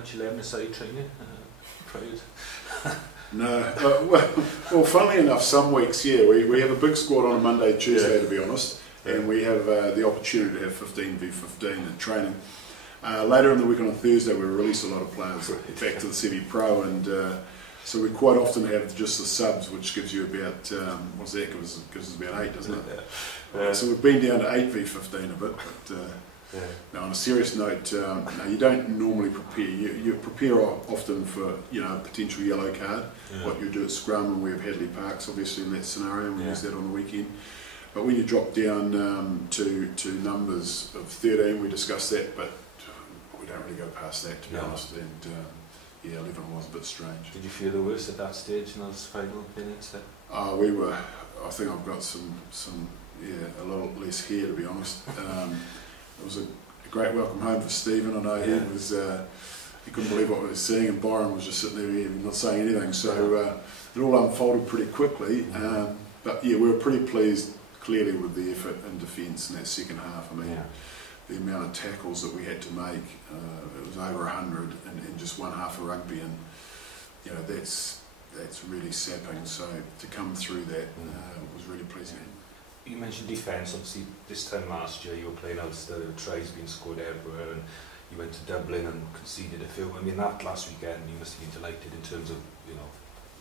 much 11-a-side training? Proud? No, well, funnily enough, some weeks, yeah, we have a big squad on a Monday, Tuesday, to be honest, and we have the opportunity to have 15v15 at training. Later in the week on a Thursday, we release a lot of players back to the semi-pro, and so we quite often have just the subs, which gives you about, what's that, gives us about 8, doesn't it? So we've been down to 8v15 a bit, but now on a serious note, no, you don't normally prepare. You prepare often for, you know, a potential yellow card, what you do at scrum, and we have Hadley Parks obviously in that scenario, and we use that on the weekend. But when you drop down to numbers of 13, we discuss that, but we don't really go past that, to be honest, and yeah, 11 was a bit strange. Did you feel the worst at that stage in those final minutes then? We were, I think I've got some a lot less hair, to be honest. It was a great welcome home for Stephen. I know he couldn't believe what we were seeing, and Byron was just sitting there not saying anything, so it all unfolded pretty quickly, but yeah, we were pretty pleased clearly with the effort in defence in that second half. I mean, the amount of tackles that we had to make, it was over 100 in just one half of rugby, and you know, that's really sapping, so to come through that was really pleasing. You mentioned defence. Obviously this time last year you were playing Ulster, tries being scored everywhere, and you went to Dublin and conceded a few. I mean, that last weekend you must have been delighted in terms of, you know,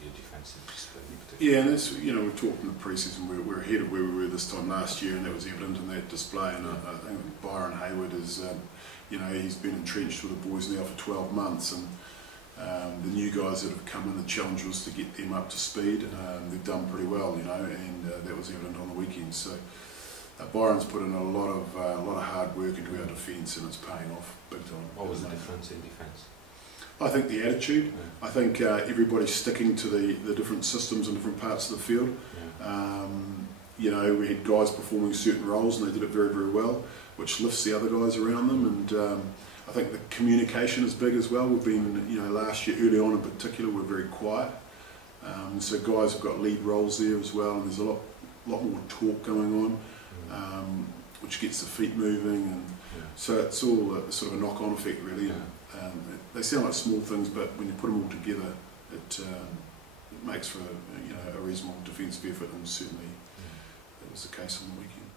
your defensive discipline in particular. Yeah, and that's, you know, we talked in the pre-season, we're ahead of where we were this time last year, and that was evident in that display, and I think Byron Hayward is, you know, he's been entrenched with the boys now for 12 months, and the new guys that have come in, the challenge was to get them up to speed. They've done pretty well, you know, and that was evident on the weekend. So Byron's put in a lot of hard work into our defence, and it's paying off big time. What was the difference in defence? I think the attitude. I think everybody's sticking to the different systems in different parts of the field. You know, we had guys performing certain roles, and they did it very, very well, which lifts the other guys around them. And I think the communication is big as well. We've been, you know, last year early on in particular, we're very quiet. So guys have got lead roles there as well, and there's a lot more talk going on, which gets the feet moving, and so it's all a sort of a knock-on effect, really. They sound like small things, but when you put them all together, it makes for a reasonable defensive effort, and certainly that was the case on the weekend.